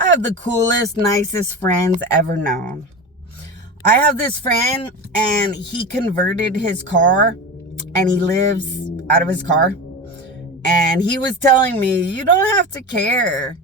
I have the coolest, nicest friends ever known. I have this friend and he converted his car and he lives out of his car. And he was telling me, you don't have to care.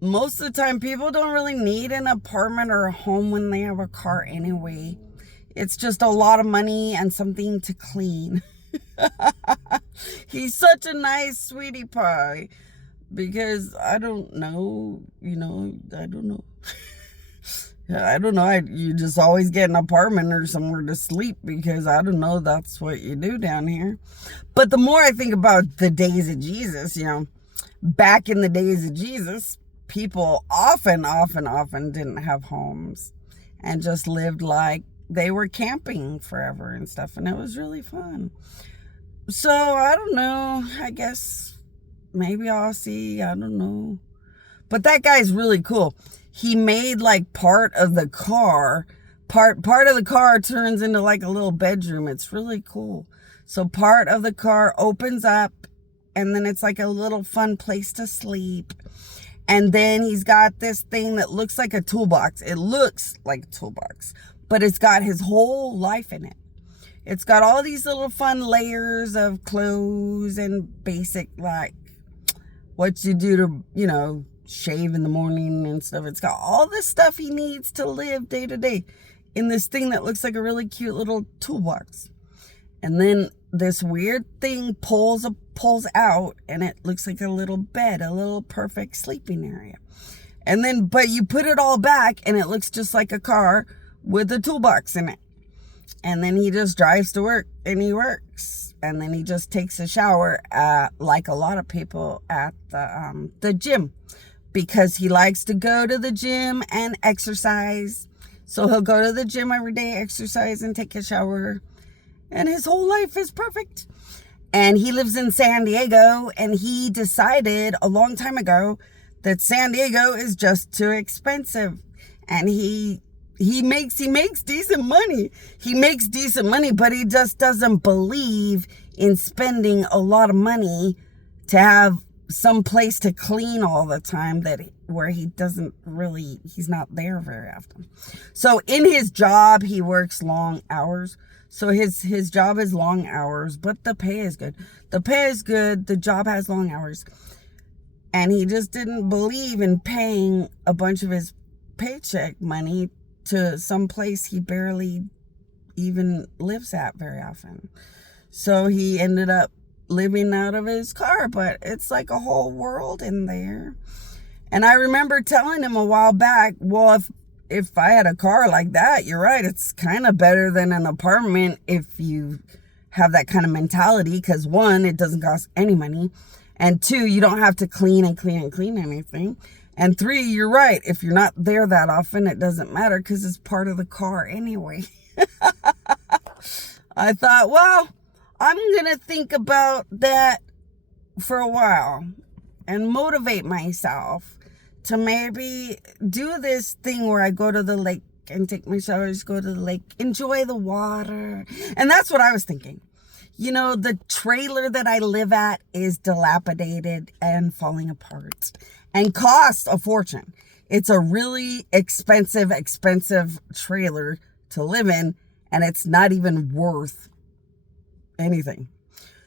Most of the time, people don't really need an apartment or a home when they have a car anyway. It's just a lot of money and something to clean. He's such a nice sweetie pie. Because I don't know, I don't know. I don't know. You just always get an apartment or somewhere to sleep because I don't know. That's what you do down here. But the more I think about the days of Jesus, back in the days of Jesus, people often didn't have homes and just lived like they were camping forever and stuff. And it was really fun. So I don't know. I guess maybe I'll see. I don't know. But that guy's really cool. He made like part of the car turns into like a little bedroom. It's really cool. So part of the car opens up and then it's like a little fun place to sleep. And then he's got this thing that looks like a toolbox. It looks like a toolbox, but it's got his whole life in it. It's got all these little fun layers of clothes and basic, like, what you do to, shave in the morning and stuff. It's got all this stuff he needs to live day to day in this thing that looks like a really cute little toolbox. And then this weird thing pulls out and it looks like a little bed, a little perfect sleeping area. And then, but you put it all back and it looks just like a car with a toolbox in it. And then he just drives to work and he works. And then he just takes a shower, like a lot of people at the gym, because he likes to go to the gym and exercise. So he'll go to the gym every day, exercise, and take a shower. And his whole life is perfect. And he lives in San Diego, and he decided a long time ago that San Diego is just too expensive. And he makes decent money. He makes decent money, but he just doesn't believe in spending a lot of money to have some place to clean all the time where he's not there very often. So in his job, he works long hours. So his job is long hours, but the pay is good. The pay is good. The job has long hours. And he just didn't believe in paying a bunch of his paycheck money to some place he barely even lives at very often. So he ended up living out of his car, but it's like a whole world in there. And I remember telling him a while back, well, if I had a car like that, you're right, it's kind of better than an apartment if you have that kind of mentality, because one, it doesn't cost any money, and two, you don't have to clean anything. And three, you're right. If you're not there that often, it doesn't matter because it's part of the car anyway. I thought, well, I'm going to think about that for a while and motivate myself to maybe do this thing where I go to the lake and take my showers, go to the lake, enjoy the water. And that's what I was thinking. The trailer that I live at is dilapidated and falling apart and costs a fortune. It's a really expensive trailer to live in, and it's not even worth anything.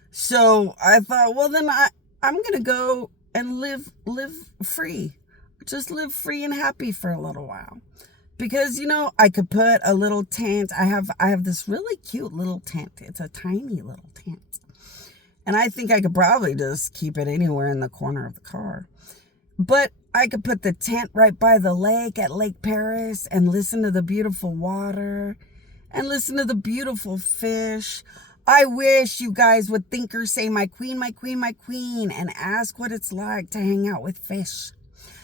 So I thought, well, then I'm going to go and live free. Just live free and happy for a little while. Because, I could put a little tent. I have this really cute little tent. It's a tiny little tent. And I think I could probably just keep it anywhere in the corner of the car. But I could put the tent right by the lake at Lake Paris and listen to the beautiful water and listen to the beautiful fish. I wish you guys would think or say, my queen, my queen, my queen, and ask what it's like to hang out with fish.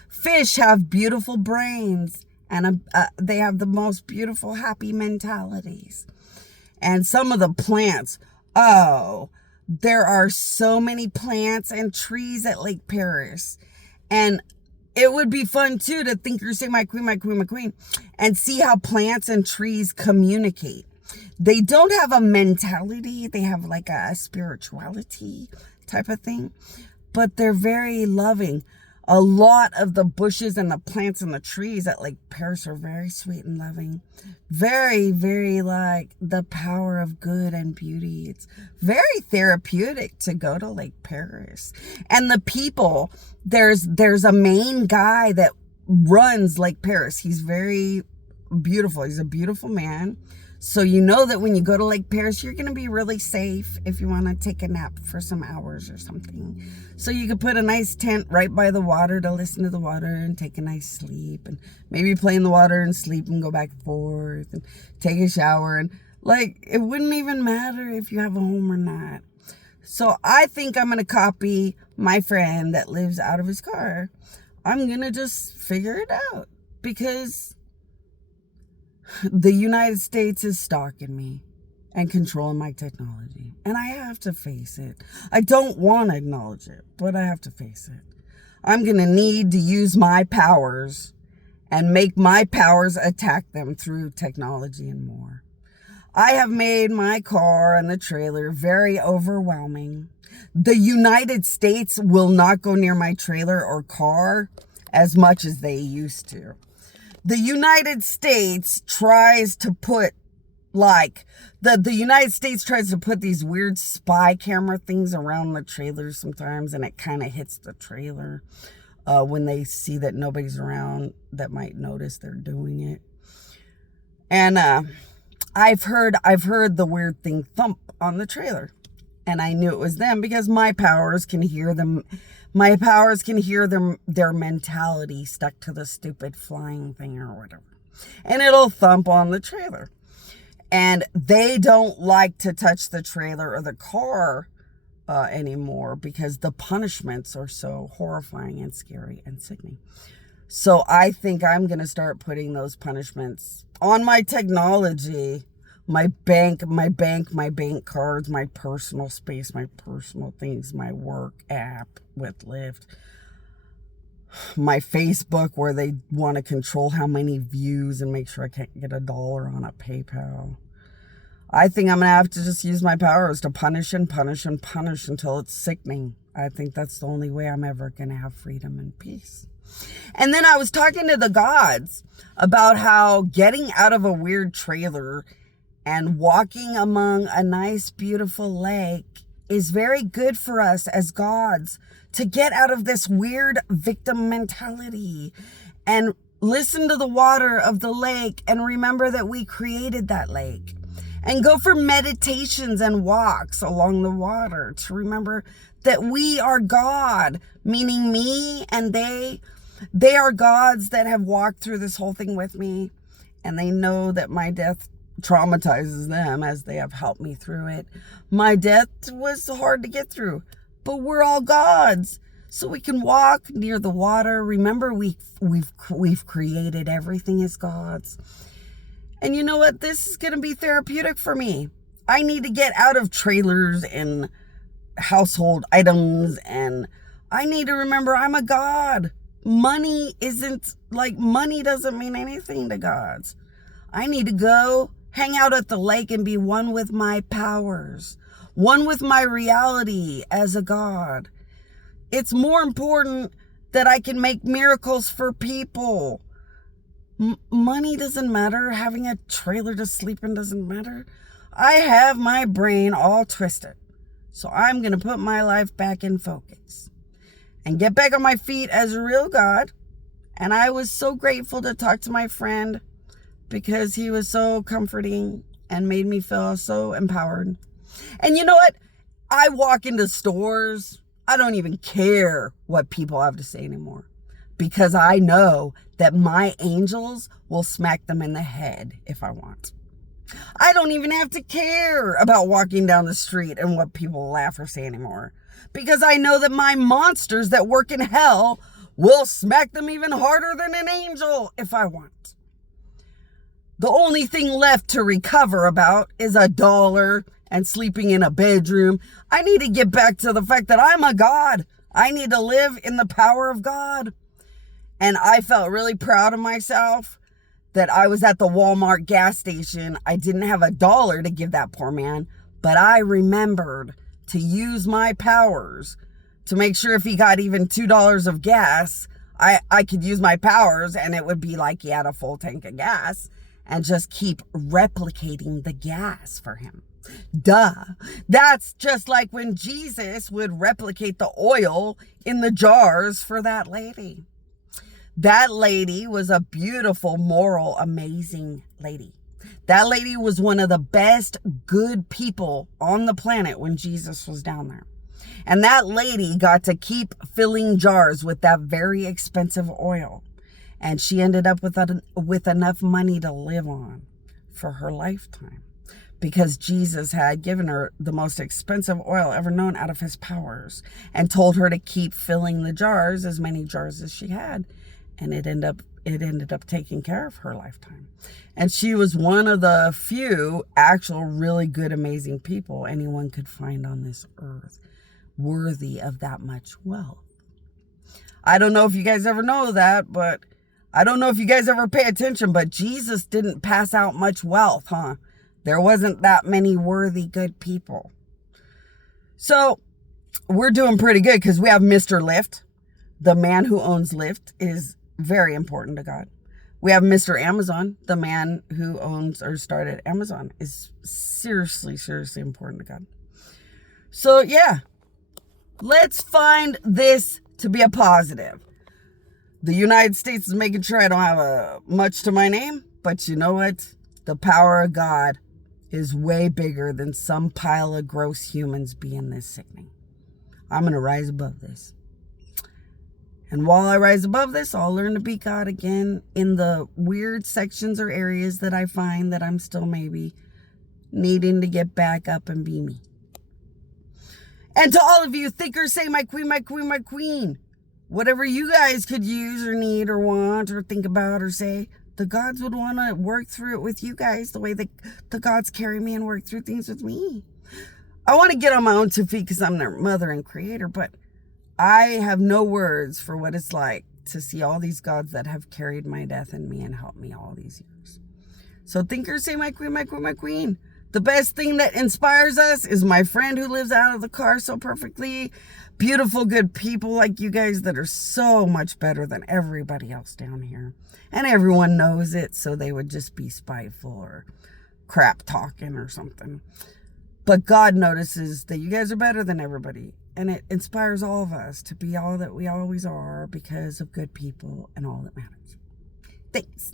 Fish have beautiful brains. And they have the most beautiful, happy mentalities. And some of the plants, there are so many plants and trees at Lake Paris. And it would be fun, too, to think or say, my queen, my queen, my queen, and see how plants and trees communicate. They don't have a mentality. They have like a spirituality type of thing. But they're very loving. A lot of the bushes and the plants and the trees at Lake Paris are very sweet and loving. Very, very like the power of good and beauty. It's very therapeutic to go to Lake Paris. And the people, there's a main guy that runs Lake Paris. He's very beautiful. He's a beautiful man. So you know that when you go to Lake Paris, you're going to be really safe if you want to take a nap for some hours or something. So you could put a nice tent right by the water to listen to the water and take a nice sleep, and maybe play in the water and sleep and go back and forth and take a shower. And like, it wouldn't even matter if you have a home or not. So I think I'm going to copy my friend that lives out of his car. I'm going to just figure it out, because the United States is stalking me and controlling my technology. And I have to face it. I don't want to acknowledge it, but I have to face it. I'm going to need to use my powers and make my powers attack them through technology and more. I have made my car and the trailer very overwhelming. The United States will not go near my trailer or car as much as they used to. The United States tries to put, like, the United States tries to put these weird spy camera things around the trailers sometimes, and it kind of hits the trailer when they see that nobody's around that might notice they're doing it. And I've heard the weird thing thump on the trailer, and I knew it was them because my powers can hear them. My powers can hear their mentality stuck to the stupid flying thing or whatever. And it'll thump on the trailer. And they don't like to touch the trailer or the car anymore because the punishments are so horrifying and scary and sickening. So I think I'm going to start putting those punishments on my technology, my bank cards, my personal space, my personal things, my work app with Lyft, my Facebook, where they want to control how many views and make sure I can't get $1 on a PayPal. I think I'm going to have to just use my powers to punish and punish and punish until it's sickening. I think that's the only way I'm ever going to have freedom and peace. And then I was talking to the gods about how getting out of a weird trailer and walking among a nice, beautiful lake is very good for us as gods to get out of this weird victim mentality and listen to the water of the lake and remember that we created that lake, and go for meditations and walks along the water to remember that we are God, meaning me and they. They are gods that have walked through this whole thing with me, and they know that my death traumatizes them as they have helped me through it. My death was hard to get through, but we're all gods, so we can walk near the water. Remember, we've created everything as gods. And you know what? This is going to be therapeutic for me. I need to get out of trailers and household items, and I need to remember I'm a god. Money doesn't mean anything to gods. I need to go hang out at the lake and be one with my powers, one with my reality as a god. It's more important that I can make miracles for people. Money doesn't matter. Having a trailer to sleep in doesn't matter. I have my brain all twisted. So I'm going to put my life back in focus and get back on my feet as a real god. And I was so grateful to talk to my friend because he was so comforting and made me feel so empowered. And you know what? I walk into stores. I don't even care what people have to say anymore, because I know that my angels will smack them in the head if I want. I don't even have to care about walking down the street and what people laugh or say anymore, because I know that my monsters that work in hell will smack them even harder than an angel if I want. The only thing left to recover about is $1 and sleeping in a bedroom. I need to get back to the fact that I'm a god. I need to live in the power of God. And I felt really proud of myself that I was at the Walmart gas station. I didn't have $1 to give that poor man, but I remembered to use my powers to make sure if he got even $2 of gas, I could use my powers and it would be like he had a full tank of gas, and just keep replicating the gas for him. Duh. That's just like when Jesus would replicate the oil in the jars for that lady. That lady was a beautiful, moral, amazing lady. That lady was one of the best good people on the planet when Jesus was down there. And that lady got to keep filling jars with that very expensive oil. And she ended up with enough money to live on for her lifetime, because Jesus had given her the most expensive oil ever known out of his powers, and told her to keep filling the jars, as many jars as she had. And it ended up taking care of her lifetime. And she was one of the few actual really good, amazing people anyone could find on this earth, worthy of that much wealth. I don't know if you guys ever know that, but I don't know if you guys ever pay attention, but Jesus didn't pass out much wealth, huh? There wasn't that many worthy, good people. So we're doing pretty good, because we have Mr. Lyft. The man who owns Lyft is very important to God. We have Mr. Amazon. The man who owns or started Amazon is seriously, seriously important to God. So yeah, let's find this to be a positive. The United States is making sure I don't have much to my name, but you know what? The power of God is way bigger than some pile of gross humans being this sickening. I'm going to rise above this. And while I rise above this, I'll learn to be God again in the weird sections or areas that I find that I'm still maybe needing to get back up and be me. And to all of you thinkers, say my queen, my queen, my queen. Whatever you guys could use or need or want or think about or say, the gods would want to work through it with you guys the way that the gods carry me and work through things with me. I want to get on my own 2 feet because I'm their mother and creator, but I have no words for what it's like to see all these gods that have carried my death in me and helped me all these years. So thinkers, say my queen, my queen, my queen. The best thing that inspires us is my friend who lives out of the car so perfectly. Beautiful, good people like you guys that are so much better than everybody else down here. And everyone knows it, so they would just be spiteful or crap talking or something. But God notices that you guys are better than everybody. And it inspires all of us to be all that we always are because of good people and all that matters. Thanks.